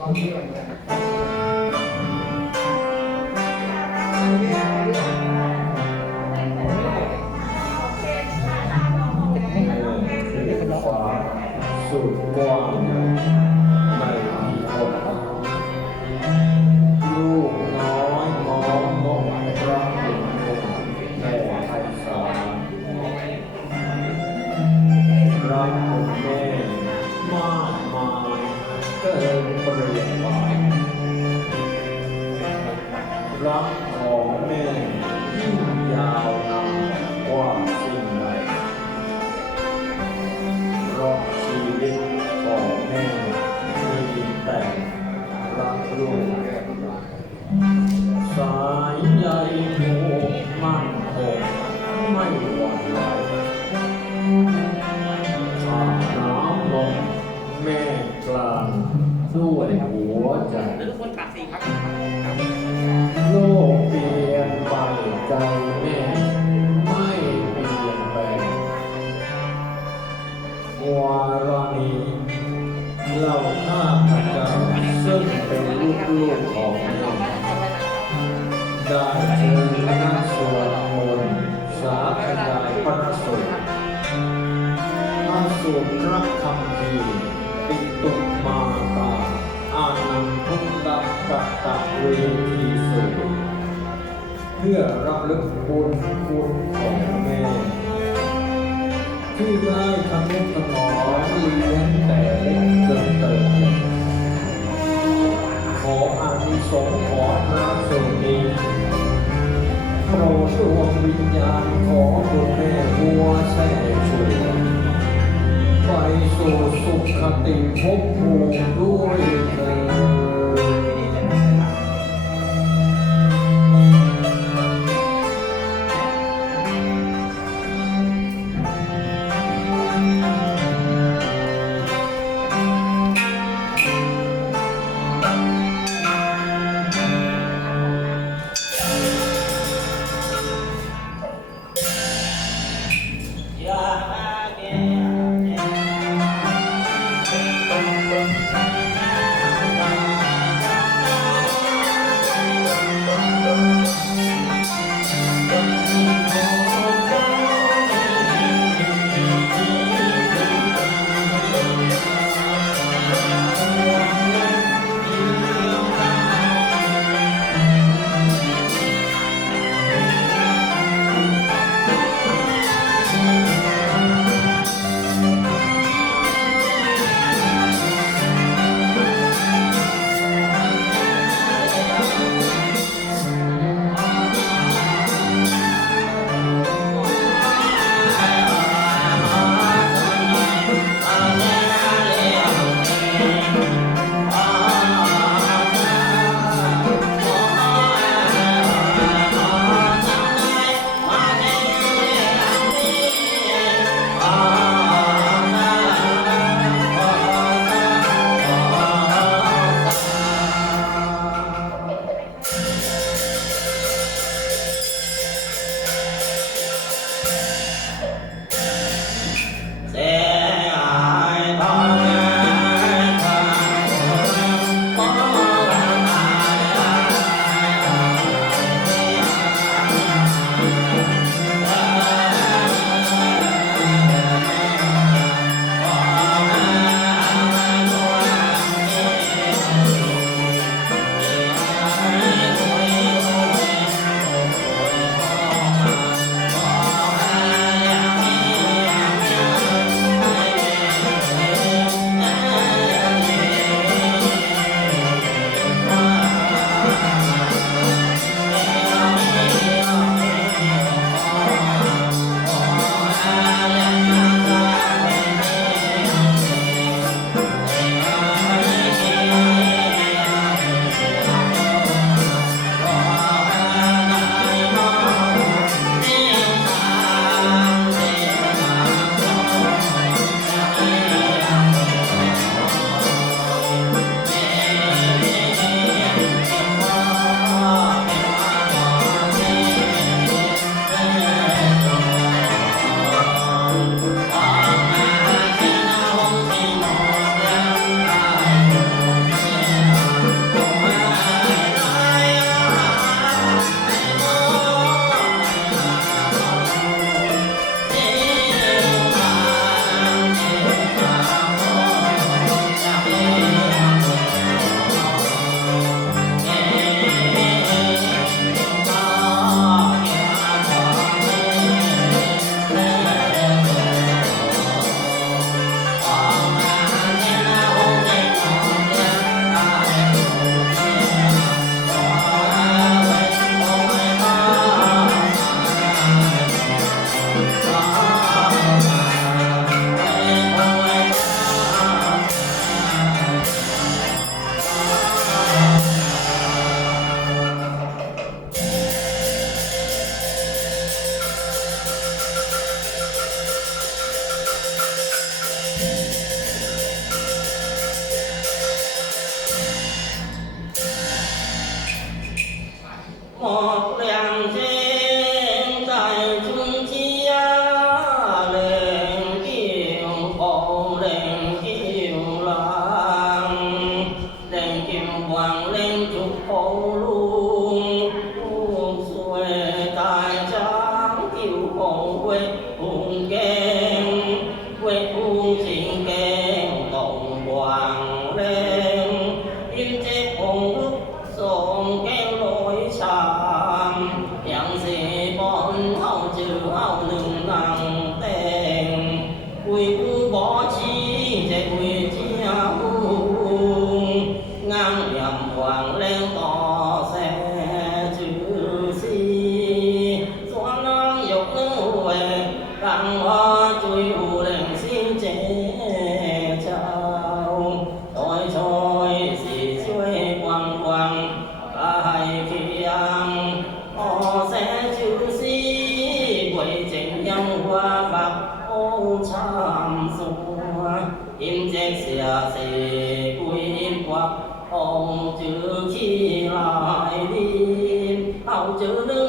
ลอง สายใยผูกมั่นคงไม่หวั่นไหวอาบน้ำลมแม่กลางด้วยหัวใจทุกคนปากสีครับ ลึกบุญคุณของแม่ ที่ได้ทำนุถนอมเลี้ยงแต่เล็กจนเติบใหญ่ขออานิสงส์ขอพระสุนีโปรดดวงวิญญาณของคุณแม่หัวแส่ช่วยไปสู่สุขติภพภูมิด้วยเถิด Ông 能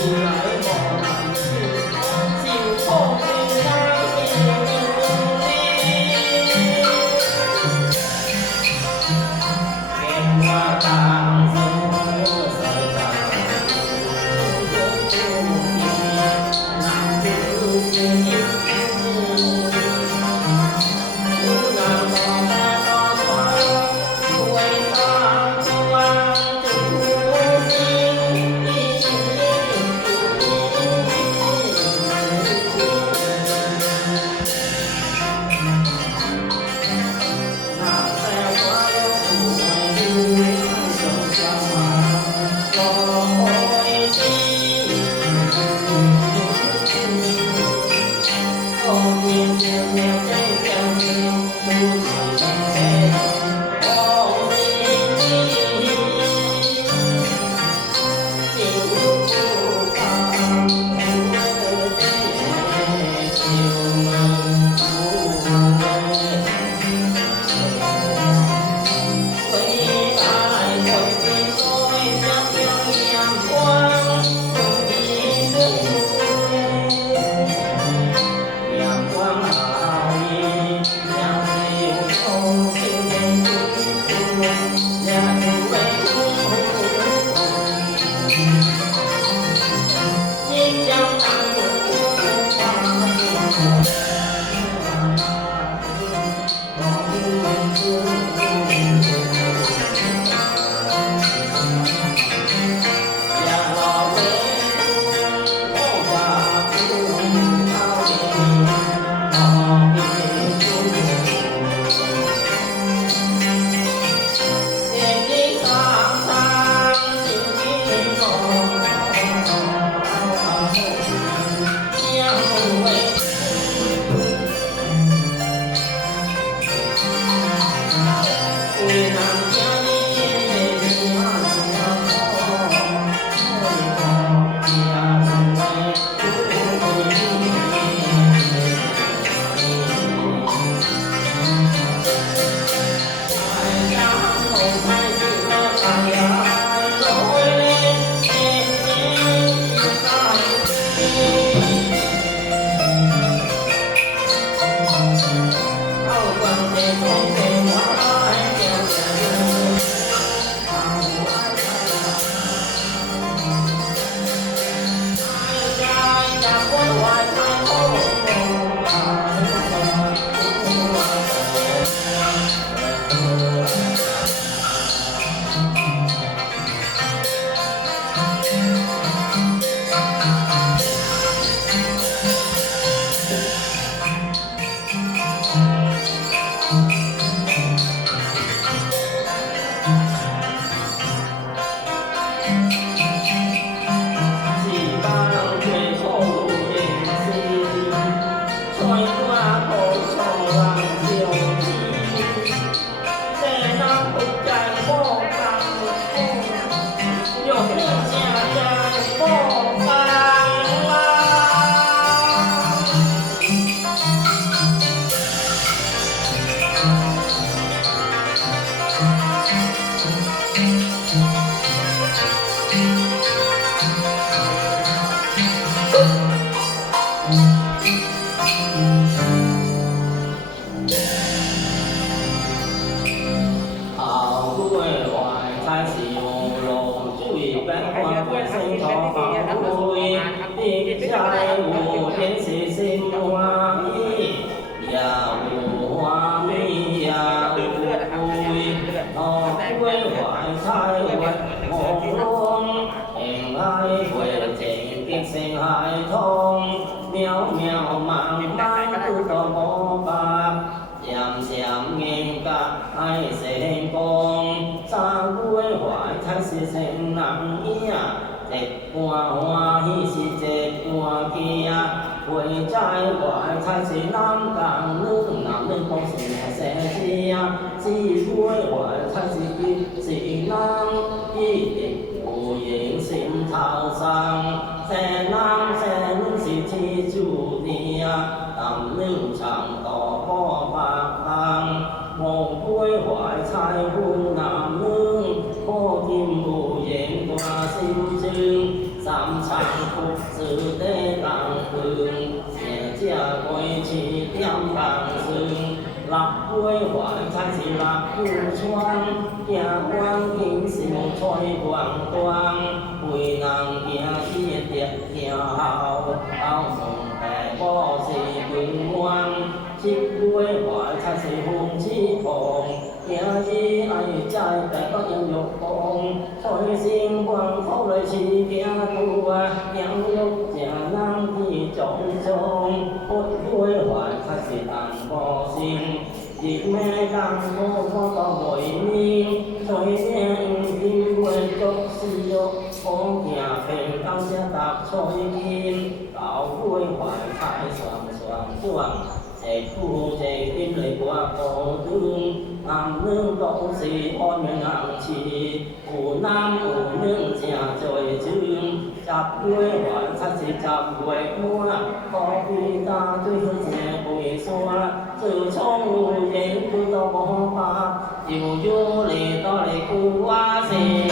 吃了。do 水南港冷南冷风水三家，几水怀才是水南一定无影心头上，三南三冷是天注定，南冷长道破万当，望归怀才湖南冷，可见无影挂心中，三长福字的当官。下归去两房子，拉归还才是拉不穿，行光景是无吹光光，为人行事叠行好，好送财宝是平安，只归还才是风之风。今日爱在台北音乐风，开心光好来是行路，trọng trong một vui hoài phát sĩ tàn bò xin dịp mê đang mô mô tỏ bội mi rồi nghe tim quên chốc si yô con nhà phèn tăng gia tạp soi kim tạo vui hoài phải soạn soạn soạn sẽ thu sẽ kim lấy qua cổ tương làm nương cộng gì on ngàn chỉ ủ nam ủ nương già trời chương chập đuôi hoàn sát chỉ chập đuôi mu là có quy ta tuy hư sẽ bùi xua sự trong lùi đến tu tàu bó ba chiều vô lì to lì cu quá xì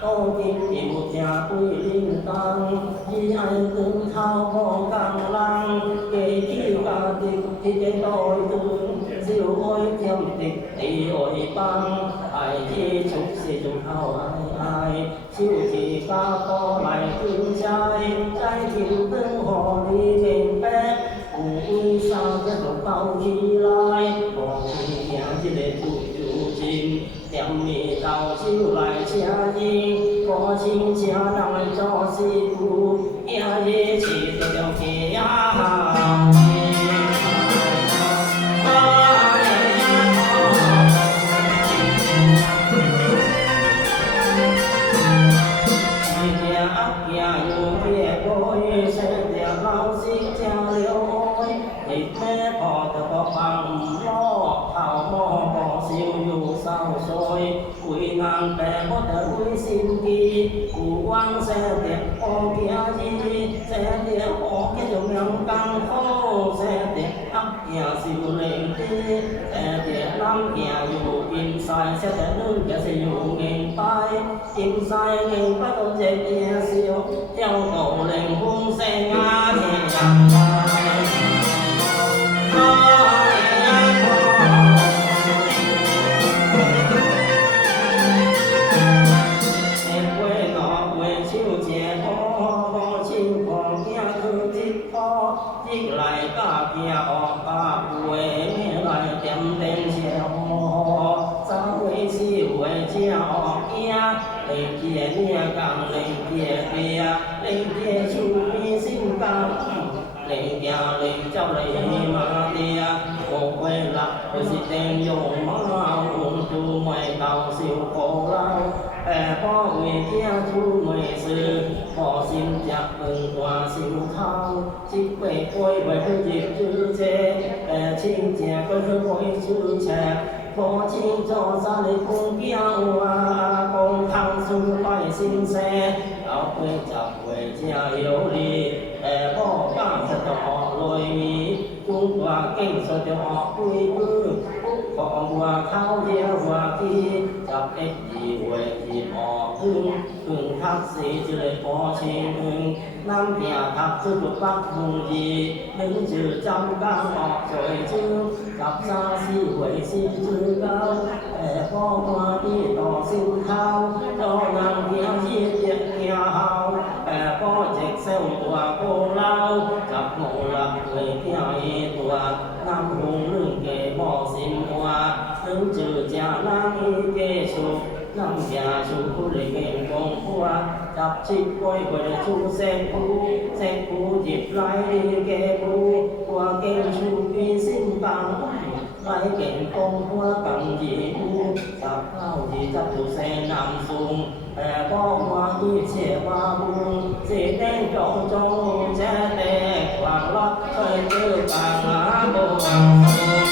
Ôi, một nhà 爱 et ชิงจอซาเลยคงเกี้ยวว่าคงทังสู้ไปสินแสเอาไปจับเวเที่ยวเดียวดีแต่พ่อกล้าจะต่อลอยมีจุงกว่าเก่งสะจะออกคุยมือ ของว่าเขาเดียวว่าที่จับเอ็ดดีเวยทีออกพึ่งพึ่งทักสีจะเลยพอชิงพึ่งน้ำเหี่ยทักสุดปักมุงดีหนึ่งจือจำกางออกจอยชื่อกับซาสีหวยสีจือเก้าแต่พ่อมาที่ต่อสิ้นเท้าดอนางเหี่ยวยี่เจียเหี่ยวเฮาแต่พ่อเจ็กเซลตัวโกเล่าจับโมลักเลยเที่ยวอีตัว วจับชิดก้อยก็ไดชูเส้นผูเส้นผูจิบไหลแก่ผูหัวเก่งชูปีสิ้นปังไหลเก่งตรงหัวกำจีผูสับเข้าจีจับถูเส้นนำสูงแต่ก็ว่าอีเสียว่าบุงสีแดงจองจงแช่แตกหวางรักเคยเจอกากหาบ่หง